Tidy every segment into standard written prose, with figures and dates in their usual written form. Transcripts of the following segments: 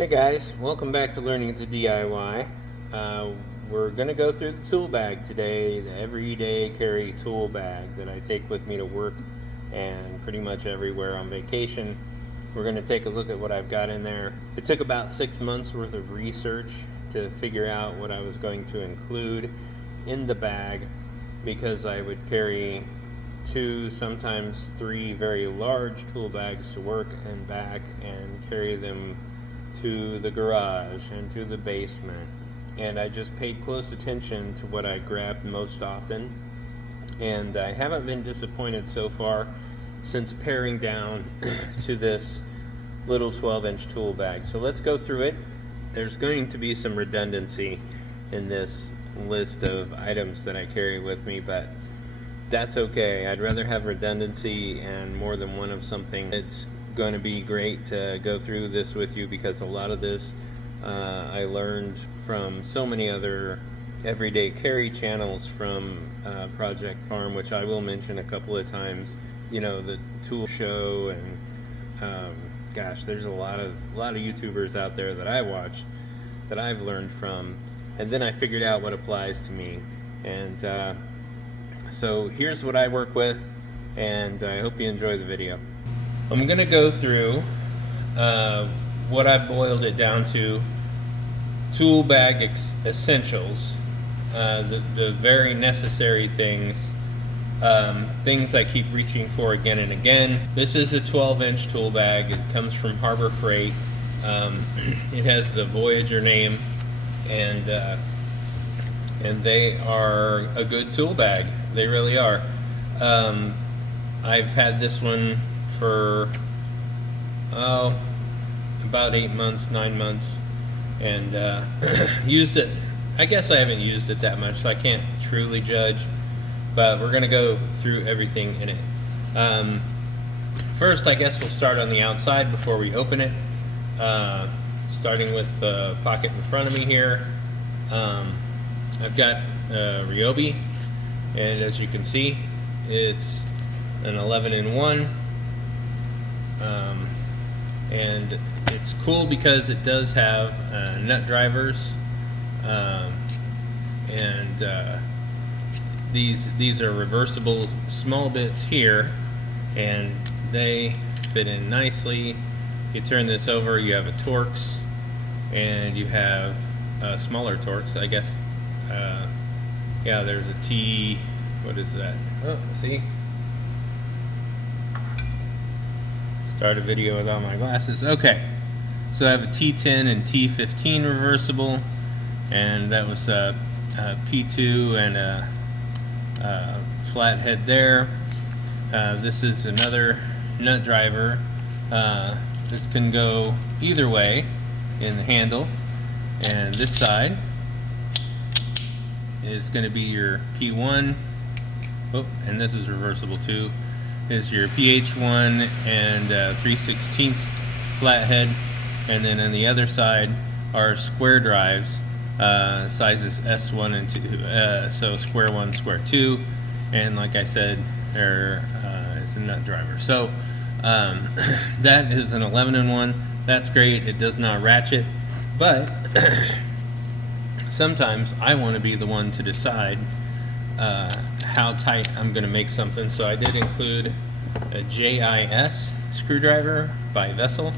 Hey guys, welcome back to Learning to DIY. We're going to go through the tool bag today, the everyday carry tool bag that I take with me to work and pretty much everywhere on vacation. We're going to take a look at what I've got in there. It took about 6 months worth of research to figure out what I was going to include in the bag, because I would carry 2, sometimes 3 very large tool bags to work and back, and carry them to the garage and to the basement, and I just paid close attention to what I grabbed most often, and I haven't been disappointed so far since paring down to this little 12-inch tool bag. So let's go through it. There's going to be some redundancy in this list of items that I carry with me, but that's okay. I'd rather have redundancy and more than one of something. It's going to be great to go through this with you, because a lot of this I learned from so many other everyday carry channels from Project Farm, which I will mention a couple of times. You know, the tool show, and gosh, there's a lot of YouTubers out there that I watch that I've learned from, and then I figured out what applies to me. And so here's what I work with, and I hope you enjoy the video. I'm going to go through what I boiled it down to: tool bag essentials, the very necessary things, things I keep reaching for again and again. This is a 12-inch tool bag. It comes from Harbor Freight. It has the Voyager name, and they are a good tool bag. They really are. I've had this one for about 8 months, 9 months, and used it. I guess I haven't used it that much, so I can't truly judge, but we're gonna go through everything in it. First, I guess we'll start on the outside before we open it, starting with the pocket in front of me here. I've got Ryobi, and as you can see, it's an 11-in-1. And it's cool because it does have nut drivers, and these are reversible small bits here, and they fit in nicely. You turn this over, you have a Torx, and you have smaller Torx, I guess. Yeah, there's a T, what is that? Oh, see? Start a video without my glasses. Okay, so I have a T10 and T15 reversible, and that was a P2 and a flathead there. This is another nut driver. This can go either way in the handle, and this side is going to be your P1. Oh, and this is reversible too. Is your PH1 and 3/16 flathead, and then on the other side are square drives, sizes S1 and 2, so square 1, square 2, and like I said, there is a nut driver. So that is an 11-in-1. That's great. It does not ratchet, but sometimes I want to be the one to decide how tight I'm going to make something. So I did include a JIS screwdriver by Vessel.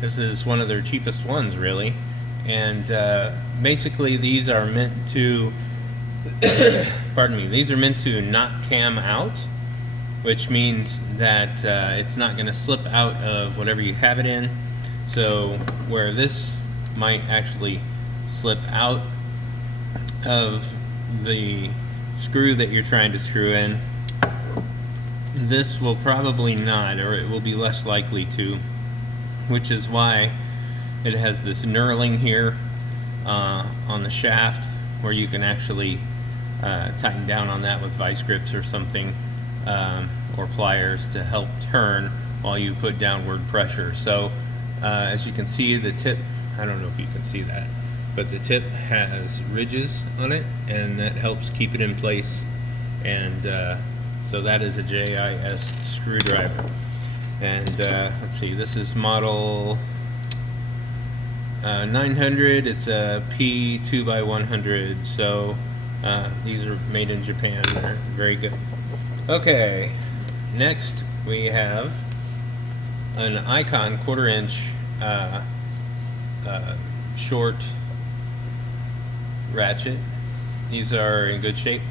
This is one of their cheapest ones, really, and basically these are meant to pardon me, these are meant to not cam out, which means that it's not going to slip out of whatever you have it in. So where this might actually slip out of the screw that you're trying to screw in, this will probably not, or it will be less likely to, which is why it has this knurling here on the shaft, where you can actually tighten down on that with vice grips or something, or pliers to help turn while you put downward pressure. So as you can see, the tip, I don't know if you can see that, but the tip has ridges on it, and that helps keep it in place. And so that is a JIS screwdriver. And let's see, this is model 900. It's a P 2x100. So these are made in Japan. They're very good. Okay, next we have an Icon 1/4 inch short ratchet. These are in good shape.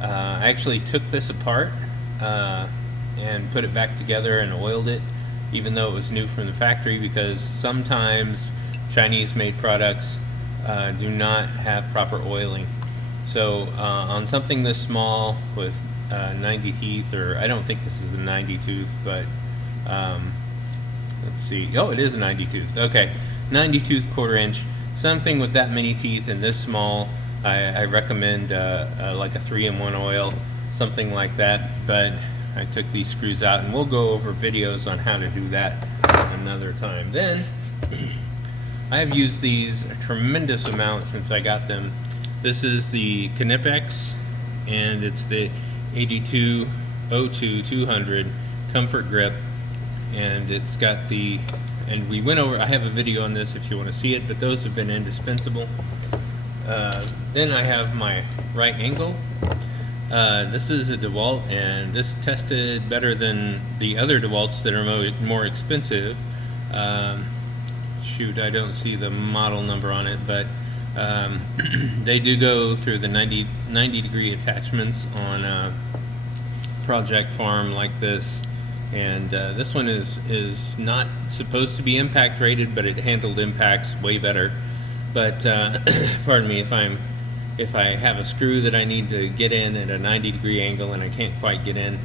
I actually took this apart and put it back together and oiled it, even though it was new from the factory, because sometimes Chinese made products do not have proper oiling. So on something this small with 90 teeth, or I don't think this is a 90 tooth, but let's see. Oh, it is a 90 tooth. Okay, 90 tooth 1/4 inch. Something with that many teeth and this small, I recommend like a 3-in-1 oil, something like that. But I took these screws out, and we'll go over videos on how to do that another time. Then I have used these a tremendous amount since I got them. This is the Knipex, and it's the 8202-200 Comfort Grip, and it's got the, and we went over, I have a video on this if you want to see it, but those have been indispensable. Then I have my right angle. This is a DeWalt, and this tested better than the other DeWalts that are more expensive. Shoot, I don't see the model number on it, but they do go through the 90 degree attachments on a project farm like this. And this one is not supposed to be impact rated, but it handled impacts way better. But pardon me if I have a screw that I need to get in at a 90 degree angle and I can't quite get in.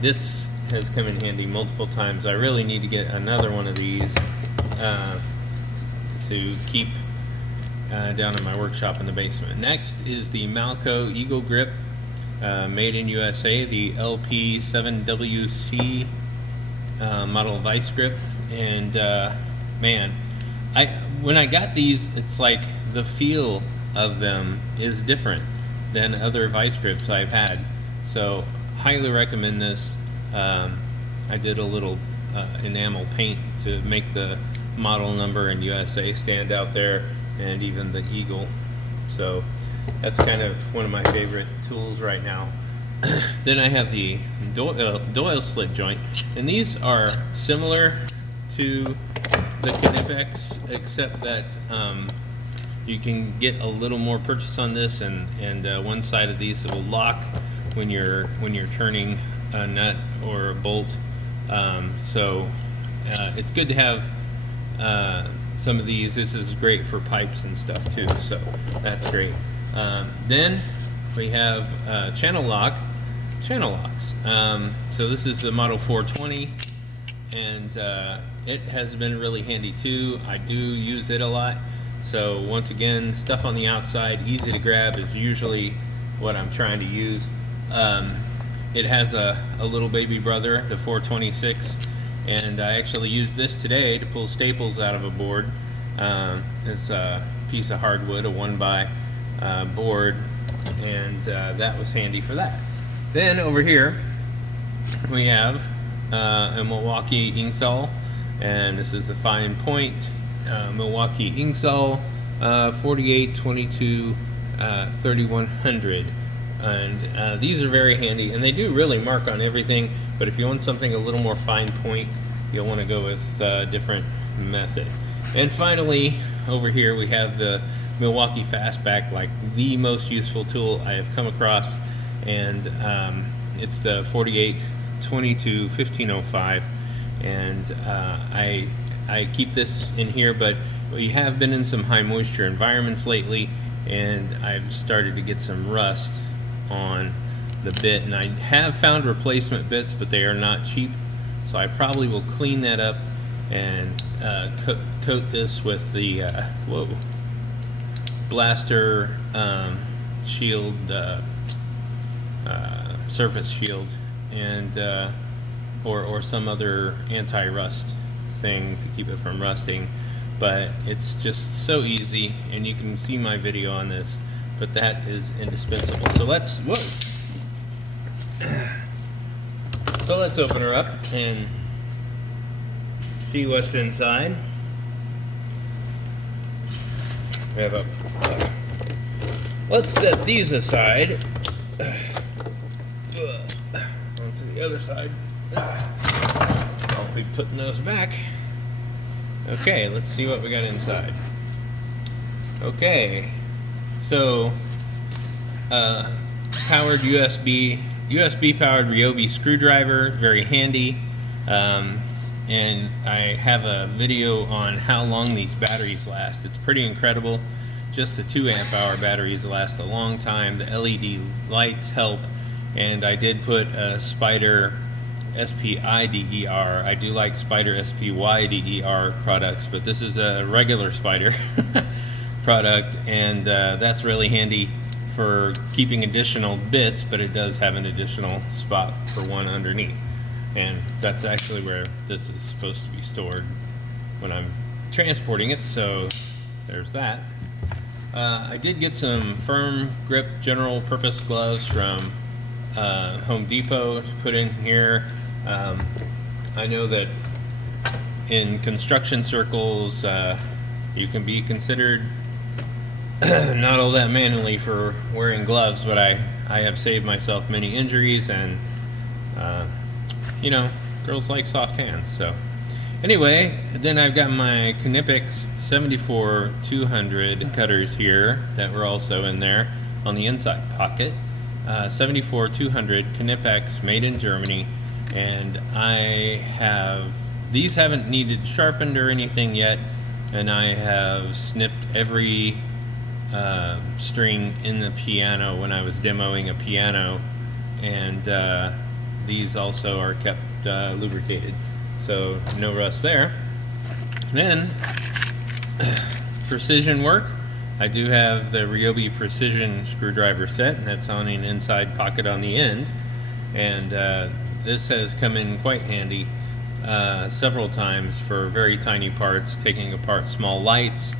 This has come in handy multiple times. I really need to get another one of these to keep down in my workshop in the basement. Next is the Malco Eagle Grip, made in USA, the LP7WC model vice grip. And man, when I got these, it's like the feel of them is different than other vice grips I've had. So highly recommend this. I did a little enamel paint to make the model number in USA stand out there, and even the eagle. So that's kind of one of my favorite tools right now. Then I have the Doyle slit joint, and these are similar to the Knipex, except that you can get a little more purchase on this, and one side of these will lock when you're turning a nut or a bolt. So it's good to have some of these. This is great for pipes and stuff too, so that's great. Then we have channel locks. So this is the model 420, and it has been really handy too. I do use it a lot. So once again, stuff on the outside, easy to grab, is usually what I'm trying to use. It has a little baby brother, the 426, and I actually used this today to pull staples out of a board. It's a piece of hardwood, a 1x board, and that was handy for that. Then over here we have a Milwaukee Ingersoll, and this is the Finepoint Milwaukee Ingersoll 48-22-3100, and these are very handy, and they do really mark on everything. But if you want something a little more fine point, you'll want to go with a different method. And finally, over here we have the Milwaukee Fastback, like the most useful tool I have come across, and it's the 48-22-1505, and I keep this in here, but we have been in some high moisture environments lately, and I've started to get some rust on the bit, and I have found replacement bits, but they are not cheap, so I probably will clean that up and coat this with the blaster shield, surface shield, and or some other anti-rust thing to keep it from rusting. But it's just so easy, and you can see my video on this, but that is indispensable. So let's open her up and see what's inside. We have a. Let's set these aside. Onto the other side. I'll be putting those back. Okay, let's see what we got inside. Okay, so powered USB powered Ryobi screwdriver, very handy. And I have a video on how long these batteries last. It's pretty incredible. Just the 2 amp hour batteries last a long time. The LED lights help, and I did put a Spider SPIDER. I do like Spider SPYDER products, but this is a regular Spider product, and that's really handy for keeping additional bits, but it does have an additional spot for one underneath. And that's actually where this is supposed to be stored when I'm transporting it, so there's that. I did get some firm grip general purpose gloves from Home Depot to put in here. I know that in construction circles you can be considered not all that manly for wearing gloves, but I have saved myself many injuries, and you know, girls like soft hands. So anyway, then I've got my Knipex 74-200 cutters here that were also in there on the inside pocket. 74-200 Knipex, made in Germany, and these haven't needed sharpened or anything yet, and I have snipped every string in the piano when I was demoing a piano, and these also are kept lubricated, so no rust there. Then precision work. I do have the Ryobi precision screwdriver set, and that's on an inside pocket on the end, and this has come in quite handy several times for very tiny parts, taking apart small lights,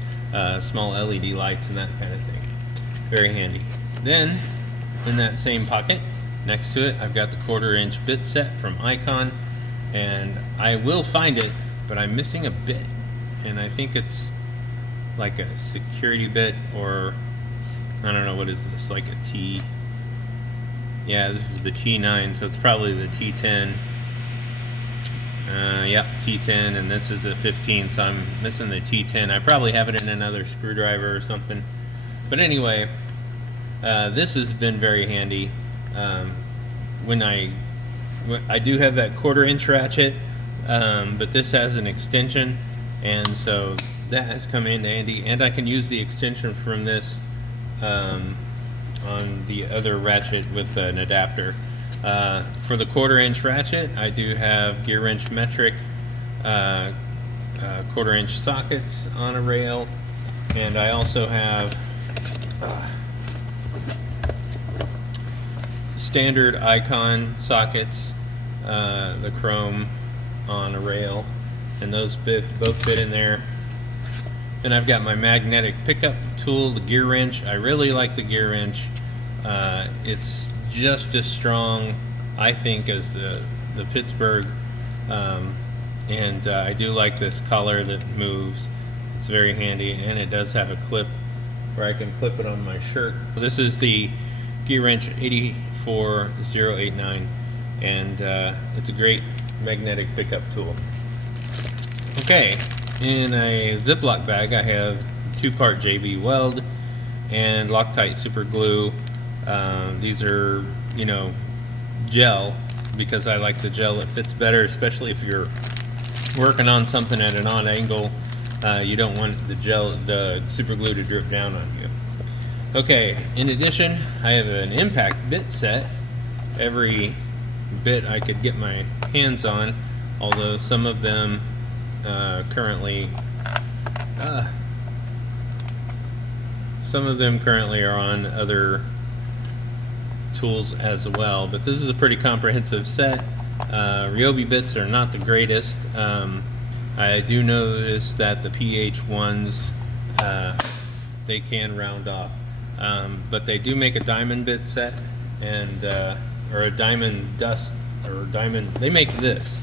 small LED lights, and that kind of thing. Very handy. Then in that same pocket next to it, I've got the 1/4 inch bit set from Icon, and I will find it, but I'm missing a bit, and I think it's like a security bit, or I don't know, what is this, like a T? Yeah, this is the T9, so it's probably the T10. Yep, T10, and this is the 15, so I'm missing the T10. I probably have it in another screwdriver or something. But anyway, this has been very handy. When I do have that 1/4 inch ratchet, but this has an extension, and so that has come in handy, and I can use the extension from this on the other ratchet with an adapter. For the 1/4 inch ratchet, I do have Gearwrench metric 1/4 inch sockets on a rail, and I also have standard Icon sockets, the chrome on a rail, and those both fit in there. Then I've got my magnetic pickup tool, the Gearwrench. I really like the Gearwrench. It's just as strong, I think, as the Pittsburgh, and I do like this collar that moves. It's very handy, and it does have a clip where I can clip it on my shirt. This is the Gearwrench 84089, and it's a great magnetic pickup tool. Okay, in a Ziploc bag I have 2-part JB weld and Loctite super glue. These are, you know, gel, because I like the gel. It fits better, especially if you're working on something at an odd angle. You don't want the super glue to drip down on you. Okay, in addition, I have an impact bit set. Every bit I could get my hands on, although some of them currently are on other tools as well, but this is a pretty comprehensive set. Ryobi bits are not the greatest. I do notice that the PH ones, they can round off, but they do make a diamond bit set, and or a diamond dust, or diamond, they make this.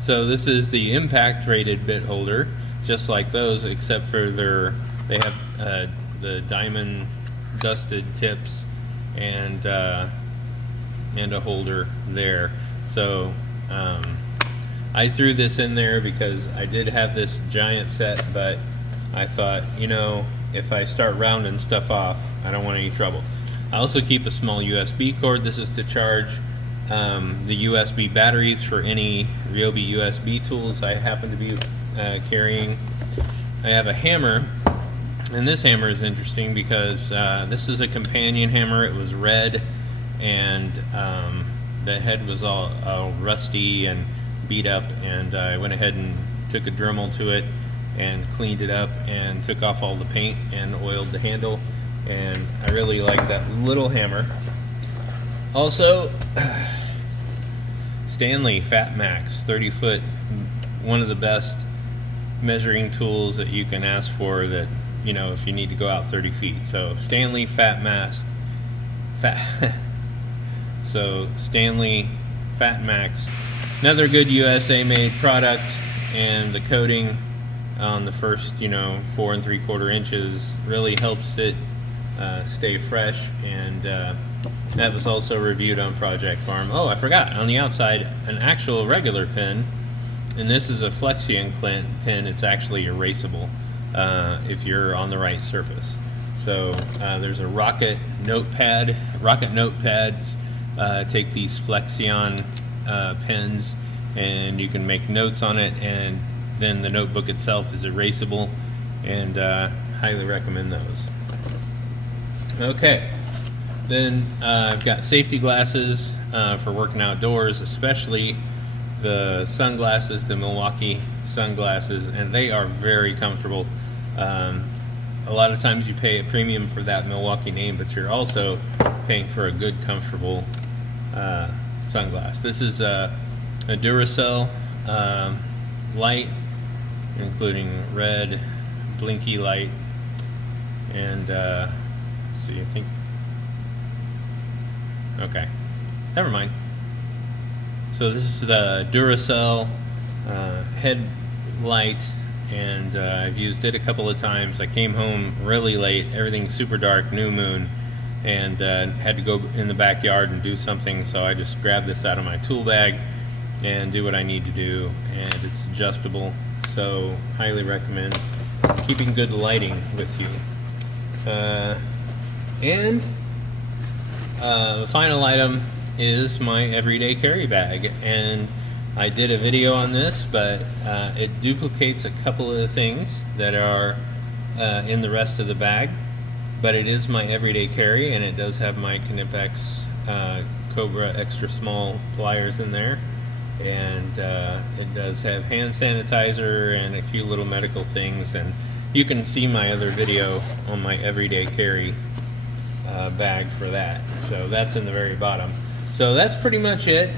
So this is the impact rated bit holder. just like those, except for they have the diamond dusted tips and a holder there. So I threw this in there because I did have this giant set, but I thought, you know, if I start rounding stuff off, I don't want any trouble. I also keep a small USB cord. This is to charge the USB batteries for any Ryobi USB tools I happen to be carrying. I have a hammer, and this hammer is interesting because this is a companion hammer. It was red, and the head was all rusty and beat up, and I went ahead and took a Dremel to it and cleaned it up and took off all the paint and oiled the handle, and I really like that little hammer. Also, Stanley Fat Max 30-foot, one of the best measuring tools that you can ask for, that, you know, if you need to go out 30 feet. So Stanley Fat Max, Stanley Fat Max, another good USA made product, and the coating on the first, you know, 4 3/4 inches really helps it stay fresh, and that was also reviewed on Project Farm. Oh, I forgot, on the outside, an actual regular pen, and this is a Flexion pen. It's actually erasable if you're on the right surface. So there's a Rocket Notepad. Rocket Notepads take these Flexion pens, and you can make notes on it, and then the notebook itself is erasable, and highly recommend those. Okay, then I've got safety glasses for working outdoors, especially the sunglasses, the Milwaukee sunglasses, and they are very comfortable. A lot of times you pay a premium for that Milwaukee name, but you're also paying for a good, comfortable sunglass. This is a Duracell light, including red, blinky light, and let's see, I think, okay, never mind. So this is the Duracell headlight, and I've used it a couple of times. I came home really late, everything's super dark, new moon, and had to go in the backyard and do something, so I just grabbed this out of my tool bag and do what I need to do, and it's adjustable, so highly recommend keeping good lighting with you. And the final item is my everyday carry bag, and I did a video on this, but it duplicates a couple of the things that are in the rest of the bag, but it is my everyday carry, and it does have my Knipex Cobra extra small pliers in there, and it does have hand sanitizer and a few little medical things, and you can see my other video on my everyday carry bag for that. So that's in the very bottom. So that's pretty much it,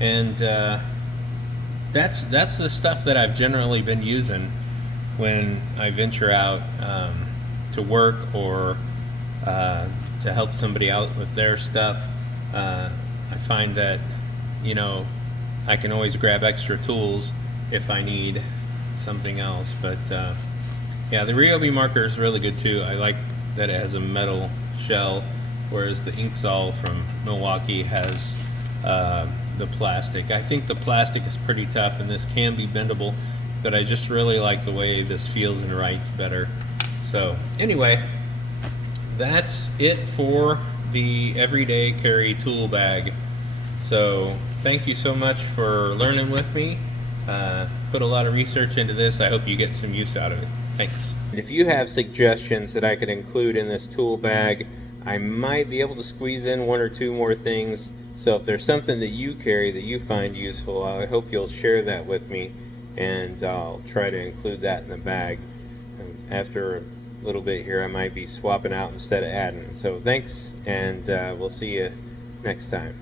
and that's the stuff that I've generally been using when I venture out to work or to help somebody out with their stuff. I find that, you know, I can always grab extra tools if I need something else. But yeah, the Ryobi marker is really good too. I like that it has a metal shell, whereas the Inksol from Milwaukee has the plastic. I think the plastic is pretty tough, and this can be bendable, but I just really like the way this feels and writes better. So anyway, that's it for the everyday carry tool bag. So thank you so much for learning with me. Put a lot of research into this. I hope you get some use out of it. Thanks. And if you have suggestions that I could include in this tool bag, I might be able to squeeze in 1 or 2 more things. So if there's something that you carry that you find useful, I hope you'll share that with me, and I'll try to include that in the bag. And after a little bit here, I might be swapping out instead of adding. So thanks, and we'll see you next time.